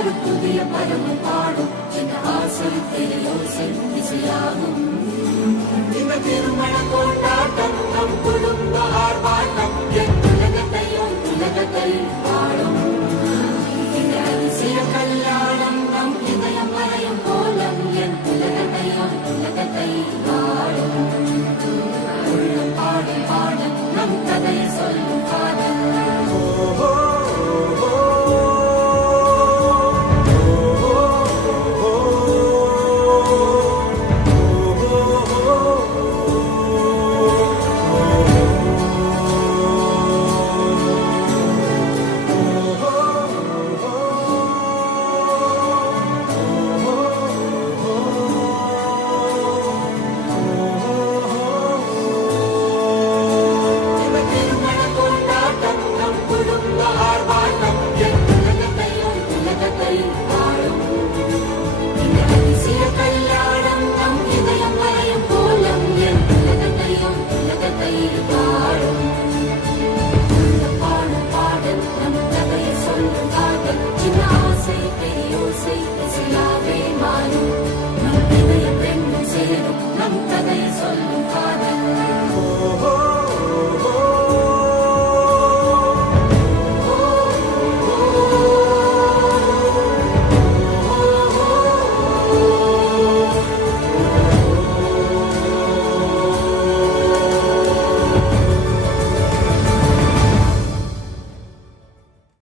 ஒரு புதிய பருவம் பாடும் என்ற ஆசை பெரியோசை இசையாகும். இந்த திருமண கொண்டாட்டம் நம் குடும்ப ஆர்ப்பாட்டம் என் உலகத்தையும் உலகத்தை வாழும். இந்த அதிசய கல்யாணம் நம் இதயம் வரையும் கோலம் என் உலகத்தையும் உலகத்தை வாழும். உள்ளம் பாடும் பாடல் நம் கதையை சொல்லும் காதல். நம் கதையை சொல்லும் காதல்.